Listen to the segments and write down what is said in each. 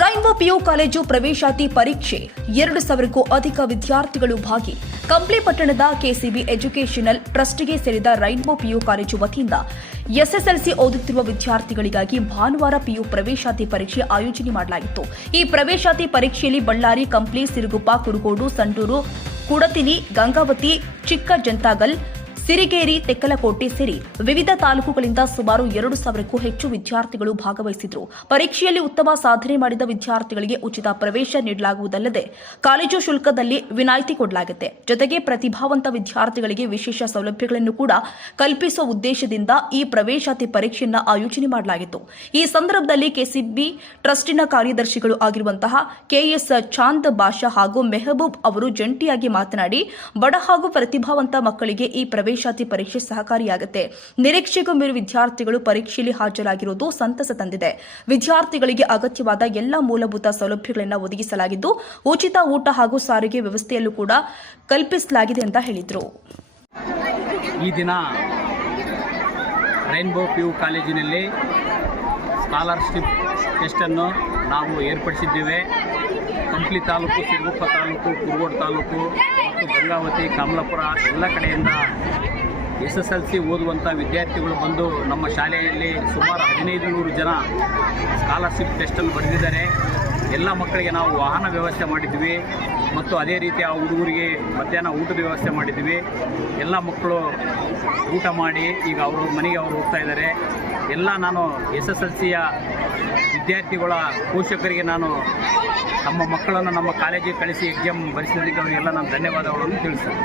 Rainbow PU college ಪ್ರವೇಶಾತಿ ಪರೀಕ್ಷೆ 2,000ಕ್ಕೂ ಅಧಿಕ ವಿದ್ಯಾರ್ಥಿಗಳು ಭಾಗಿ. ಕಂಪ್ಲಿ ಪಟ್ಟಣದ ಕೆಸಿಬಿ ಎಜುಕೇಷನಲ್ ಟ್ರಸ್ಟ್ಗೆ ಸೇರಿದ ರೈನ್ಬೋ ಪಿಯು ಕಾಲೇಜು ವತಿಯಿಂದ ಎಸ್ಎಸ್ಎಲ್ಸಿ ಓದುತ್ತಿರುವ ವಿದ್ಯಾರ್ಥಿಗಳಿಗಾಗಿ ಭಾನುವಾರ ಪಿಯು ಪ್ರವೇಶಾತಿ ಪರೀಕ್ಷೆ ಆಯೋಜನೆ ಮಾಡಲಾಗಿತ್ತು. ಈ ಪ್ರವೇಶಾತಿ ಪರೀಕ್ಷೆಯಲ್ಲಿ ಬಳ್ಳಾರಿ, ಕಂಪ್ಲಿ, ಸಿರುಗುಪ್ಪ, ಕುರುಗೋಡು, ಸಂಡೂರು, ಕುಡತಿನಿ, ಗಂಗಾವತಿ, ಚಿಕ್ಕಜಂತಾಗಲ್, ಸಿರಿಗೇರಿ, ತೆಕ್ಕಲಕೋಟೆ ಸೇರಿ ವಿವಿಧ ತಾಲೂಕುಗಳಿಂದ ಸುಮಾರು 2,000ಕ್ಕೂ ಹೆಚ್ಚು ವಿದ್ಯಾರ್ಥಿಗಳು ಭಾಗವಹಿಸಿದ್ರು. ಪರೀಕ್ಷೆಯಲ್ಲಿ ಉತ್ತಮ ಸಾಧನೆ ಮಾಡಿದ ವಿದ್ಯಾರ್ಥಿಗಳಿಗೆ ಉಚಿತ ಪ್ರವೇಶ ನೀಡಲಾಗುವುದಲ್ಲದೆ ಕಾಲೇಜು ಶುಲ್ಕದಲ್ಲಿ ವಿನಾಯಿತಿ ಕೊಡಲಾಗುತ್ತೆ. ಜೊತೆಗೆ ಪ್ರತಿಭಾವಂತ ವಿದ್ಯಾರ್ಥಿಗಳಿಗೆ ವಿಶೇಷ ಸೌಲಭ್ಯಗಳನ್ನು ಕೂಡ ಕಲ್ಪಿಸುವ ಉದ್ದೇಶದಿಂದ ಈ ಪ್ರವೇಶಾತಿ ಪರೀಕ್ಷೆಯನ್ನು ಆಯೋಜನೆ ಮಾಡಲಾಗಿತ್ತು. ಈ ಸಂದರ್ಭದಲ್ಲಿ ಕೆಸಿಬಿ ಟ್ರಸ್ಟಿನ ಕಾರ್ಯದರ್ಶಿಗಳು ಆಗಿರುವಂತಹ ಕೆಎಸ್ ಚಾಂದ್ ಬಾಷಾ ಹಾಗೂ ಮೆಹಬೂಬ್ ಅವರು ಜಂಟಿಯಾಗಿ ಮಾತನಾಡಿ, ಬಡ ಹಾಗೂ ಪ್ರತಿಭಾವಂತ ಮಕ್ಕಳಿಗೆ ಈ ಪ್ರವೇಶಾತಿ ಪರೀಕ್ಷೆ ಸಹಕಾರಿಯಾಗುತ್ತೆ. ನಿರೀಕ್ಷೆಗೂ ಮೀರಿ ವಿದ್ಯಾರ್ಥಿಗಳು ಪರೀಕ್ಷೆಯಲ್ಲಿ ಹಾಜರಾಗಿರುವುದು ಸಂತಸ ತಂದಿದೆ. ವಿದ್ಯಾರ್ಥಿಗಳಿಗೆ ಅಗತ್ಯವಾದ ಎಲ್ಲ ಮೂಲಭೂತ ಸೌಲಭ್ಯಗಳನ್ನು ಒದಗಿಸಲಾಗಿದ್ದು, ಉಚಿತ ಊಟ ಹಾಗೂ ಸಾರಿಗೆ ವ್ಯವಸ್ಥೆಯಲ್ಲೂ ಕೂಡ ಕಲ್ಪಿಸಲಾಗಿದೆ ಅಂತ ಹೇಳಿದರು. ಈ ದಿನ ರೈನ್ಬೋ ಪಿಯು ಕಾಲೇಜಿನಲ್ಲಿ ಸ್ಕಾಲರ್ಶಿಪ್ ಟೆಸ್ಟನ್ನು ನಾವು ಏರ್ಪಡಿಸಿದ್ದೇವೆ. ಕಂಪ್ಲಿ ತಾಲೂಕು, ಸಿರುಗುಪ್ಪ ತಾಲೂಕು, ಕುರುಗೋಡು ತಾಲೂಕು ಮತ್ತು ಗಂಗಾವತಿ, ಕಮಲಾಪುರ ಎಲ್ಲ ಕಡೆಯಿಂದ SSLC ಓದುವಂಥ ವಿದ್ಯಾರ್ಥಿಗಳು ಬಂದು ನಮ್ಮ ಶಾಲೆಯಲ್ಲಿ ಸುಮಾರು 1,500 ಜನ ಸ್ಕಾಲರ್ಶಿಪ್ ಟೆಸ್ಟನ್ನು ಬರೆದಿದ್ದಾರೆ. ಎಲ್ಲ ಮಕ್ಕಳಿಗೆ ನಾವು ವಾಹನ ವ್ಯವಸ್ಥೆ ಮಾಡಿದ್ವಿ ಮತ್ತು ಅದೇ ರೀತಿ ಆ ಹುಡುಗರಿಗೆ ಮಧ್ಯಾಹ್ನ ಊಟದ ವ್ಯವಸ್ಥೆ ಮಾಡಿದ್ವಿ. ಎಲ್ಲ ಮಕ್ಕಳು ಊಟ ಮಾಡಿ ಈಗ ಅವರು ಮನೆಗೆ ಅವರು ಹೋಗ್ತಾ ಇದ್ದಾರೆ. ಎಲ್ಲ ನಾನು SSLCಯ ವಿದ್ಯಾರ್ಥಿಗಳ ಪೋಷಕರಿಗೆ ನಾನು ನಮ್ಮ ಮಕ್ಕಳನ್ನು ನಮ್ಮ ಕಾಲೇಜಿಗೆ ಕಳಿಸಿ ಎಕ್ಸಾಮ್ ಬರೆಸಿದ್ದಕ್ಕೆ ಅವರಿಗೆಲ್ಲ ನಾನು ಧನ್ಯವಾದಗಳನ್ನು ತಿಳಿಸ್ತೇನೆ.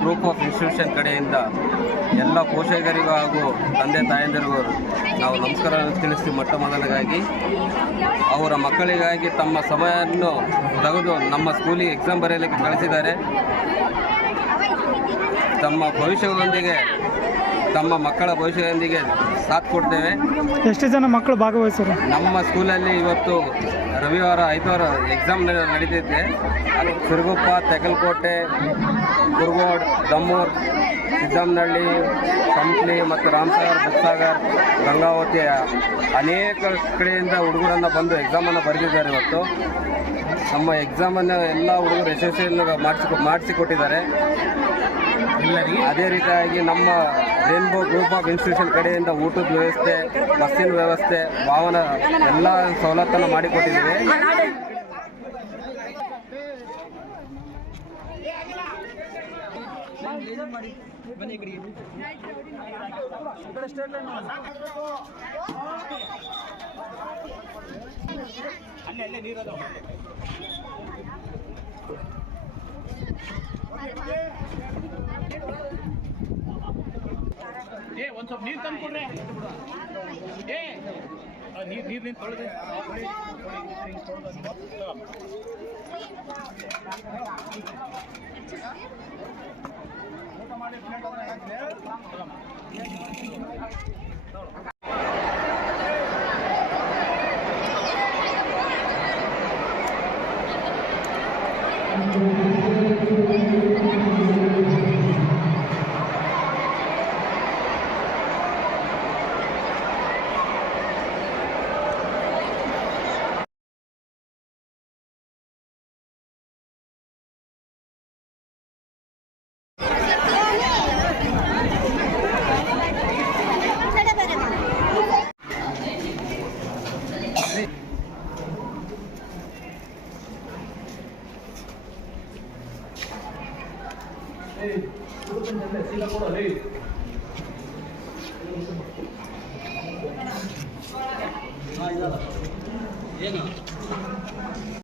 ಗ್ರೂಪ್ ಆಫ್ ಇನ್ಸ್ಟಿಟ್ಯೂಷನ್ ಕಡೆಯಿಂದ ಎಲ್ಲ ಪೋಷಕರಿಗೂ ಹಾಗೂ ತಂದೆ ತಾಯಂದಿರಿಗೂ ನಾವು ನಮಸ್ಕಾರ ತಿಳಿಸಿ ಮೊಟ್ಟ ಮೊದಲಿಗಾಗಿ ಅವರ ಮಕ್ಕಳಿಗಾಗಿ ತಮ್ಮ ಸಮಯವನ್ನು ತೆಗೆದು ನಮ್ಮ ಸ್ಕೂಲಿಗೆ ಎಕ್ಸಾಮ್ ಬರೆಯಲಿಕ್ಕೆ ಕಳಿಸಿದ್ದಾರೆ. ತಮ್ಮ ಭವಿಷ್ಯದೊಂದಿಗೆ ತಮ್ಮ ಮಕ್ಕಳ ಭವಿಷ್ಯದೊಂದಿಗೆ ಸಾಥ್ ಕೊಡ್ತೇವೆ. ಎಷ್ಟು ಜನ ಮಕ್ಕಳು ಭಾಗವಹಿಸಿದ್ರು? ನಮ್ಮ ಸ್ಕೂಲಲ್ಲಿ ಇವತ್ತು ರವಿವಾರ, ಐತವಾರ ಎಕ್ಸಾಮ್ ನಡೀತಿದೆ. ಸಿರುಗುಪ್ಪ, ತೆಕ್ಕಲಕೋಟೆ, ಕುರುಗೋಡು, ದಮ್ಮೂರು, ಸಿದ್ದಮ್ಮನಹಳ್ಳಿ, ಕಂಪ್ಲಿ ಮತ್ತು ರಾಮಸಾಗರ್, ಬುಕ್ಸಾಗರ್, ಗಂಗಾವತಿ ಅನೇಕ ಕಡೆಯಿಂದ ಹುಡುಗರನ್ನು ಬಂದು ಎಕ್ಸಾಮನ್ನು ಬರೆದಿದ್ದಾರೆ. ಇವತ್ತು ನಮ್ಮ ಎಕ್ಸಾಮನ್ನು ಎಲ್ಲ ಹುಡುಗರು ಯಶಸ್ವಿಯನ್ನು ಮಾಡಿಸಿಕೊಟ್ಟಿದ್ದಾರೆ. ಅದೇ ರೀತಿಯಾಗಿ ನಮ್ಮ ರೈನ್ಬೋ ಗ್ರೂಪ್ ಆಫ್ ಇನ್ಸ್ಟಿಟ್ಯೂಷನ್ ಕಡೆಯಿಂದ ಊಟದ ವ್ಯವಸ್ಥೆ, ಬಸ್ಸಿನ ವ್ಯವಸ್ಥೆ, ವಾಹನ ಎಲ್ಲ ಸವಲತ್ತನ್ನು ಮಾಡಿಕೊಟ್ಟಿದ್ದೇವೆ. ಒಂದು ಸ್ವಲ್ಪ ನೀರು ತಂದು ಕೊಡ್ರಿ. ನೀರು ತೊಳೆದು ಊಟ ಮಾಡಿ ಏನು